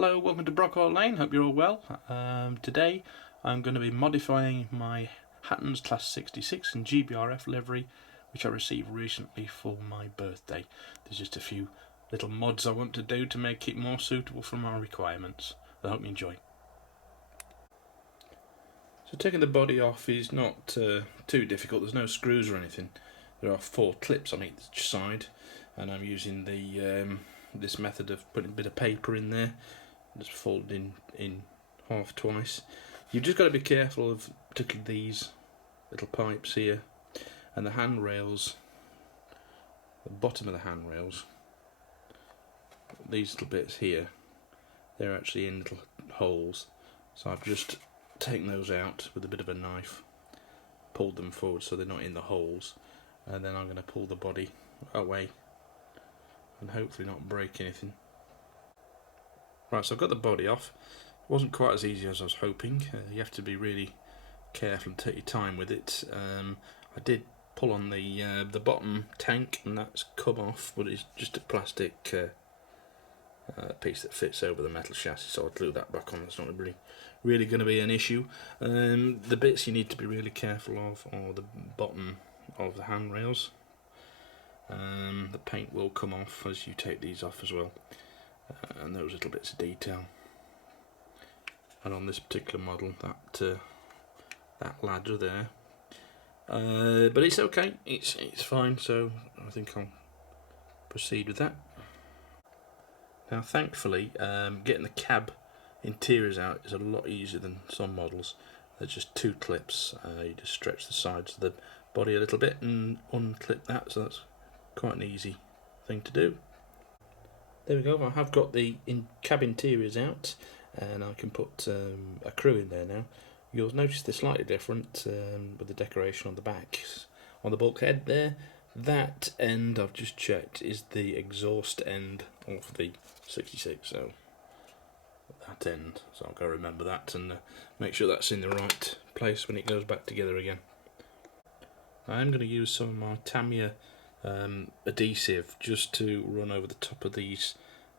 Hello, welcome to Brockhall Lane, hope you're all well. Today I'm going to be modifying my Hattons Class 66 in GBRF livery, which I received recently for my birthday. There's just a few little mods I want to do to make it more suitable for my requirements. I hope you enjoy. So taking the body off is not too difficult. There's no screws or anything. There are 4 clips on each side, and I'm using the this method of putting a bit of paper in there, just folded in half twice. You've just got to be careful of particularly these little pipes here and the handrails, the bottom of the handrails. These little bits here, they're actually in little holes, so I've just taken those out with a bit of a knife, pulled them forward so they're not in the holes, and then I'm going to pull the body away and hopefully not break anything. Right, so I've got the body off. It wasn't quite as easy as I was hoping. You have to be really careful and take your time with it. I did pull on the bottom tank and that's come off, but it's just a plastic piece that fits over the metal chassis, so I'll glue that back on. It's not really going to be an issue. The bits you need to be really careful of are the bottom of the handrails. The paint will come off as you take these off as well, and those little bits of detail. And on this particular model, that ladder there, but it's okay, it's fine. So I think I'll proceed with that. Now, thankfully, getting the cab interiors out is a lot easier than some models. There's just 2 clips. You just stretch the sides of the body a little bit and unclip that, so that's quite an easy thing to do. There we go, I have got the cab interiors out, and I can put a crew in there now. You'll notice they're slightly different with the decoration on the back. On the bulkhead there, that end I've just checked is the exhaust end of the 66, so that end, so I've got to remember that and make sure that's in the right place when it goes back together again. I am going to use some of my Tamiya adhesive just to run over the top of these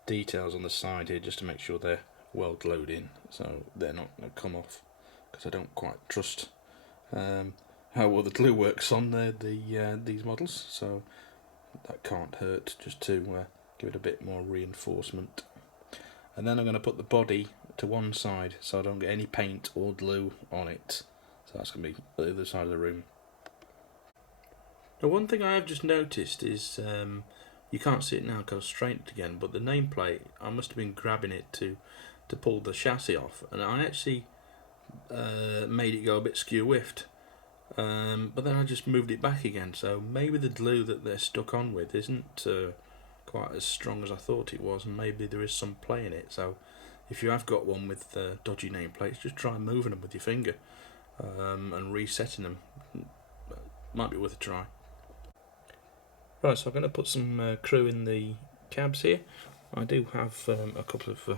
details on the side here, just to make sure they're well glued in, so they're not going to come off, because I don't quite trust how well the glue works on these models, so that can't hurt, just to give it a bit more reinforcement. And then I'm going to put the body to one side so I don't get any paint or glue on it, so that's going to be the other side of the room. Now, one thing I have just noticed is you can't see it now because it's straightened again, but the nameplate, I must have been grabbing it to pull the chassis off, and I actually made it go a bit skew-whiffed, but then I just moved it back again, so maybe the glue that they're stuck on with isn't quite as strong as I thought it was, and maybe there is some play in it. So if you have got one with dodgy nameplates, just try moving them with your finger and resetting them. Might be worth a try. Right, so I'm going to put some crew in the cabs here. I do have a couple of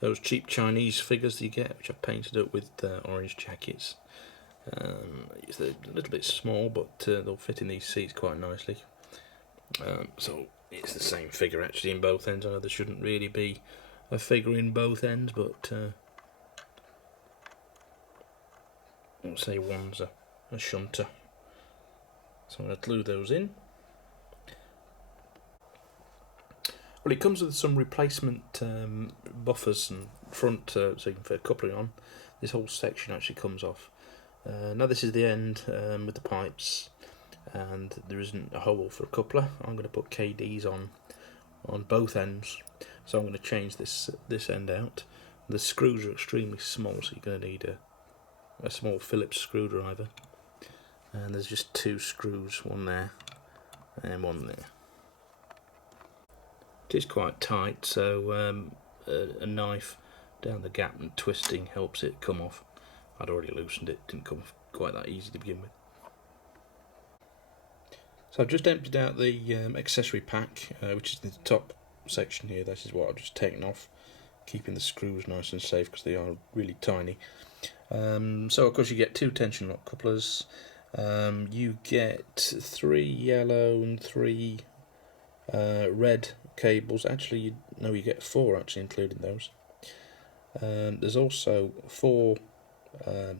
those cheap Chinese figures that you get, which I've painted up with orange jackets. It's a little bit small, but they'll fit in these seats quite nicely. So it's the same figure actually in both ends. I know there shouldn't really be a figure in both ends, but I'll say one's a shunter. So I'm going to glue those in. Well, it comes with some replacement buffers and front, so you can fit a coupling on. This whole section actually comes off. Now this is the end with the pipes, and there isn't a hole for a coupler. I'm going to put KDs on both ends, so I'm going to change this end out. The screws are extremely small, so you're going to need a small Phillips screwdriver. And there's just 2 screws, one there and one there. It is quite tight, so a knife down the gap and twisting helps it come off. I'd already loosened it, didn't come off quite that easy to begin with. So I've just emptied out the accessory pack, which is the top section here. This is what I've just taken off, keeping the screws nice and safe because they are really tiny. So of course you get 2 tension lock couplers. You get 3 yellow and 3 red cables. Actually, you get 4 actually, including those. There's also 4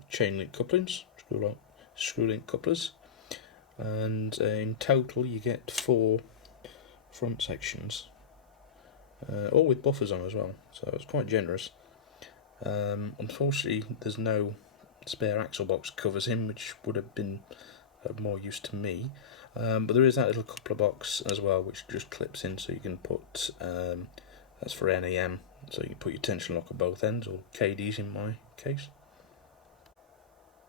chain link couplings, screw link couplers, and in total you get 4 front sections, all with buffers on as well, so it's quite generous. Unfortunately there's no spare axle box covers in, which would have been of more use to me, but there is that little coupler box as well which just clips in, so you can put, that's for NAM, so you can put your tension lock at both ends, or KDs in my case.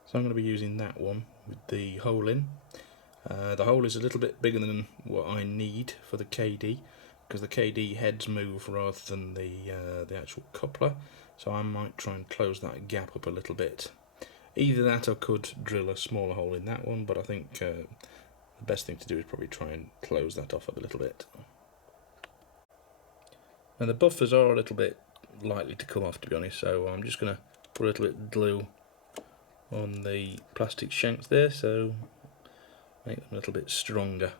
So I'm going to be using that one with the hole in. The hole is a little bit bigger than what I need for the KD, because the KD heads move rather than the actual coupler, so I might try and close that gap up a little bit. Either that, or could drill a smaller hole in that one, but I think the best thing to do is probably try and close that off a little bit. Now the buffers are a little bit likely to come off, to be honest, so I'm just going to put a little bit of glue on the plastic shanks there, so make them a little bit stronger.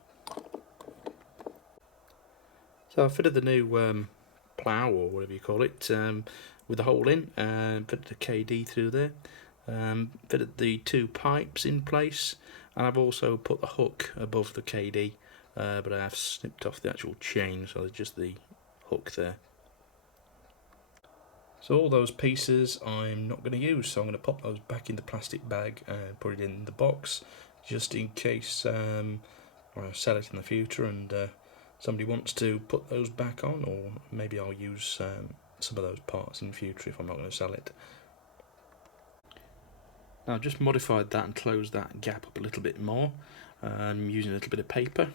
So I fitted the new plough, or whatever you call it, with the hole in, fitted a KD through there, fitted the 2 pipes in place, and I've also put the hook above the KD, but I have snipped off the actual chain, so there's just the hook there. So all those pieces I'm not going to use, so I'm going to pop those back in the plastic bag and put it in the box, just in case I sell it in the future and somebody wants to put those back on, or maybe I'll use some of those parts in the future if I'm not going to sell it. Now I've just modified that and closed that gap up a little bit more. I'm using a little bit of paper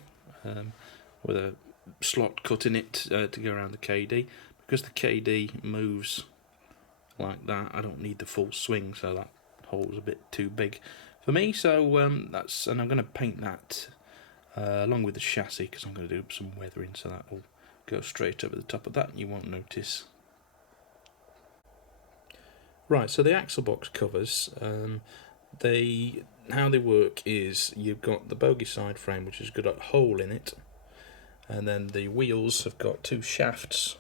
with a slot cut in it to go around the KD. Because the KD moves like that, I don't need the full swing, so that hole's a bit too big for me. So and I'm going to paint that along with the chassis, because I'm going to do some weathering, so that will go straight over the top of that and you won't notice. Right, so the axle box covers, how they work is you've got the bogie side frame, which has got a hole in it, and then the wheels have got 2 shafts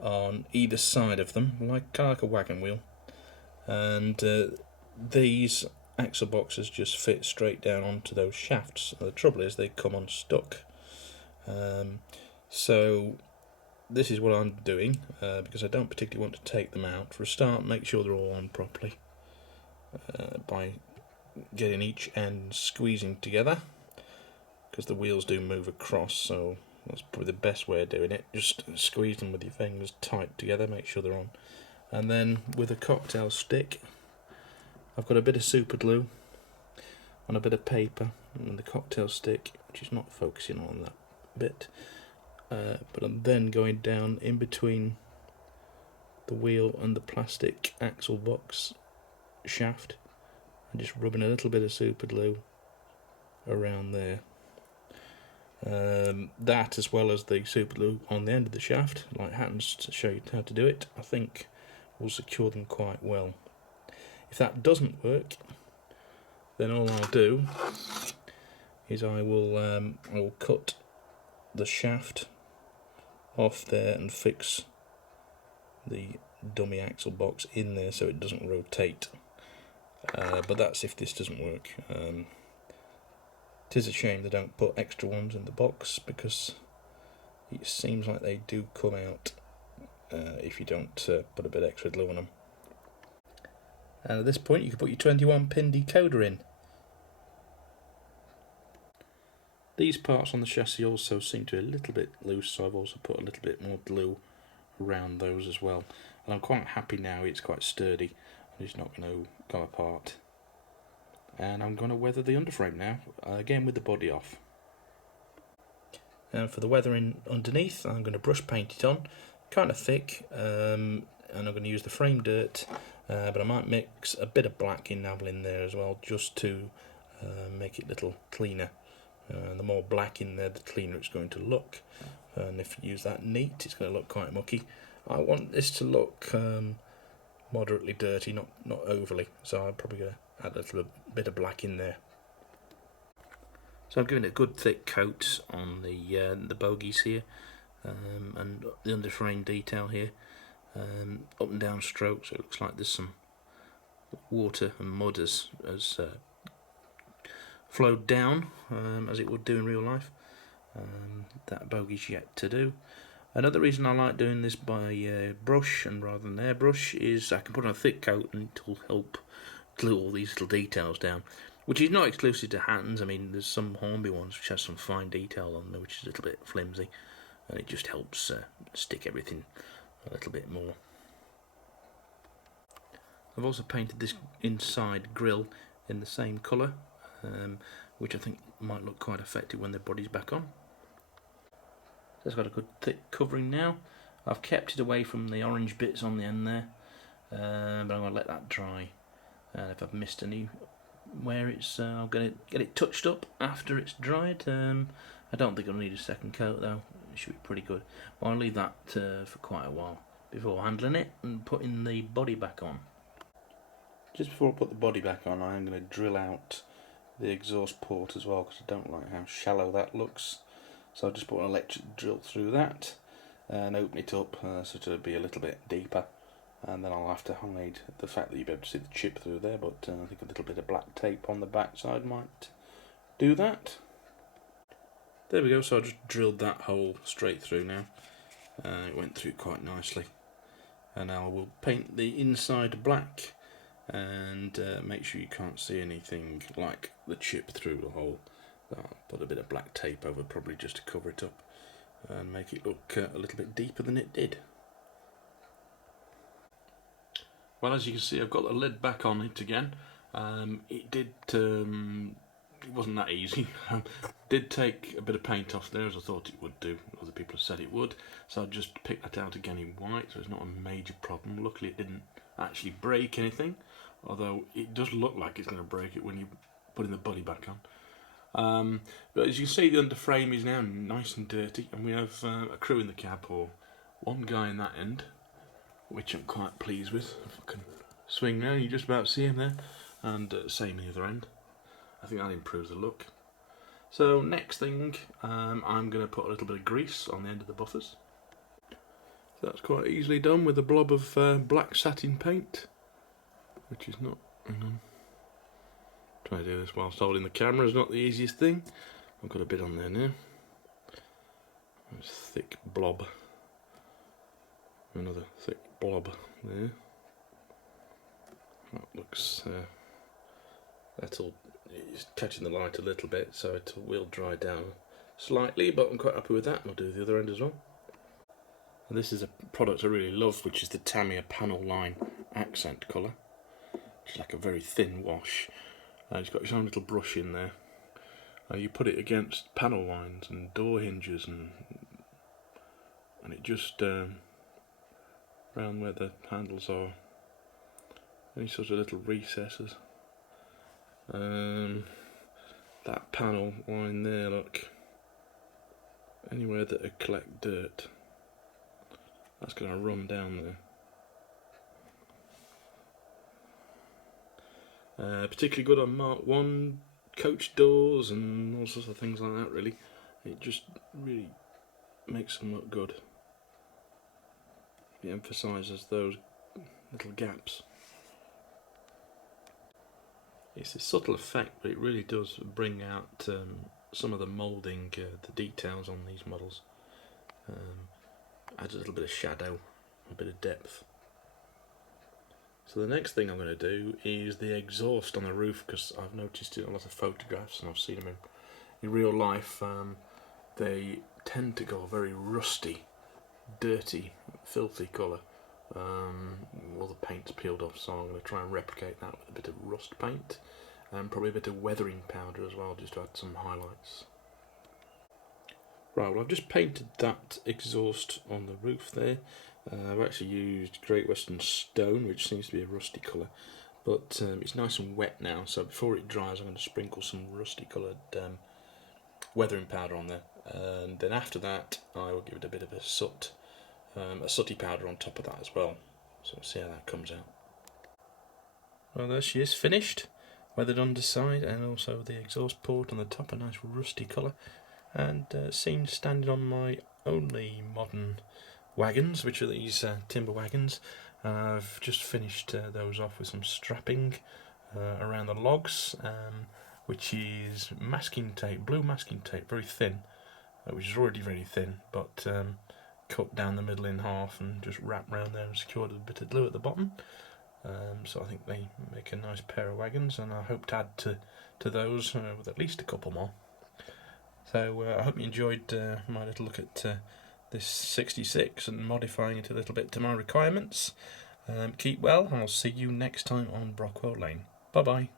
on either side of them, kind of like a wagon wheel, and these axle boxes just fit straight down onto those shafts. The trouble is they come unstuck, so this is what I'm doing, because I don't particularly want to take them out. For a start, make sure they're all on properly by getting each end squeezing together, because the wheels do move across, so that's probably the best way of doing it. Just squeeze them with your fingers tight together, make sure they're on. And then with a cocktail stick, I've got a bit of super glue and a bit of paper and the cocktail stick, which is not focusing on that bit, but I'm then going down in between the wheel and the plastic axle box shaft and just rubbing a little bit of super glue around there. That, as well as the super glue on the end of the shaft, like Hattons to show you how to do it, I think will secure them quite well. If that doesn't work, then all I'll do is I will cut the shaft off there and fix the dummy axle box in there so it doesn't rotate. But that's if this doesn't work. It is a shame they don't put extra ones in the box, because it seems like they do come out if you don't put a bit extra glue on them. And at this point you can put your 21 pin decoder in. These parts on the chassis also seem to be a little bit loose, so I've also put a little bit more glue around those as well. And I'm quite happy now, it's quite sturdy and it's not going to go apart. And I'm going to weather the underframe now, again with the body off. And for the weathering underneath, I'm going to brush paint it on, kind of thick, and I'm going to use the frame dirt, but I might mix a bit of black enamel in there as well, just to make it a little cleaner. The more black in there, the cleaner it's going to look, and if you use that neat, it's going to look quite mucky. I want this to look moderately dirty, not overly, so I'm probably going to add a little bit of black in there. So I'm giving it a good thick coat on the bogies here, and the underframe detail here. up and down strokes. It looks like there's some water and mud has flowed down, as it would do in real life. That bogey's yet to do. Another reason I like doing this by brush and rather than airbrush is I can put on a thick coat and it'll help glue all these little details down, which is not exclusive to Hattons. I mean, there's some Hornby ones which has some fine detail on them, which is a little bit flimsy, and it just helps stick everything a little bit more. I've also painted this inside grille in the same colour, which I think might look quite effective when the body's back on. So it's got a good thick covering now. I've kept it away from the orange bits on the end there, but I'm going to let that dry. If I've missed any where it's, I'll get it touched up after it's dried. I don't think I'll need a second coat though. It should be pretty good. But I'll leave that for quite a while before handling it and putting the body back on. Just before I put the body back on, I'm going to drill out the exhaust port as well, because I don't like how shallow that looks. So I'll just put an electric drill through that and open it up so it'll be a little bit deeper. And then I'll have to hide the fact that you'll be able to see the chip through there, but I think a little bit of black tape on the back side might do that. There we go, so I just drilled that hole straight through now. It went through quite nicely. And now we'll paint the inside black and make sure you can't see anything like the chip through the hole. I'll put a bit of black tape over, probably just to cover it up and make it look a little bit deeper than it did. Well, as you can see, I've got the lid back on it again. It wasn't that easy. Did take a bit of paint off there, as I thought it would do. Other people have said it would. So I just picked that out again in white, so it's not a major problem. Luckily it didn't actually break anything, although it does look like it's going to break it when you're putting the body back on. But as you can see, the underframe is now nice and dirty, and we have a crew in the cab, or one guy in that end, which I'm quite pleased with. If I can swing now, you just about see him there, and same in the other end. I think that improves the look. So next thing, I'm going to put a little bit of grease on the end of the buffers. So that's quite easily done with a blob of black satin paint, which is not, hang on, trying to do this whilst holding the camera is not the easiest thing. I've got a bit on there now. There's a thick blob. Another thick blob there. That looks, it's catching the light a little bit, so it will dry down slightly, but I'm quite happy with that. I'll do the other end as well. And this is a product I really love, which is the Tamiya Panel Line Accent Colour, which is like a very thin wash. It's got its own little brush in there. You put it against panel lines and door hinges, and it just around where the handles are, any sort of little recesses. That panel line there, look, anywhere that would collect dirt, that's going to run down there. Particularly good on Mark 1 coach doors and all sorts of things like that, really. It just really makes them look good. It emphasises those little gaps. It's a subtle effect, but it really does bring out some of the moulding, the details on these models. Adds a little bit of shadow, a bit of depth. So the next thing I'm going to do is the exhaust on the roof, because I've noticed it in a lot of photographs and I've seen them in real life. They tend to go a very rusty, dirty, filthy colour. All the paint's peeled off, so I'm going to try and replicate that with a bit of rust paint and probably a bit of weathering powder as well, just to add some highlights. Right, well, I've just painted that exhaust on the roof there. I've actually used Great Western Stone, which seems to be a rusty colour, but it's nice and wet now, so before it dries I'm going to sprinkle some rusty coloured weathering powder on there, and then after that I will give it a bit of a sooty powder on top of that as well, so we'll see how that comes out. Well, there she is, finished, weathered underside, and also the exhaust port on the top, a nice rusty colour, and seems standing on my only modern wagons, which are these timber wagons. I've just finished those off with some strapping around the logs, which is masking tape, blue masking tape, very thin, which is already very thin, but cut down the middle in half and just wrapped around there and secured with a bit of glue at the bottom. So I think they make a nice pair of wagons, and I hope to add to those with at least a couple more. So I hope you enjoyed my little look at this 66 and modifying it a little bit to my requirements. Keep well, I'll see you next time on Brockwell Lane. Bye bye.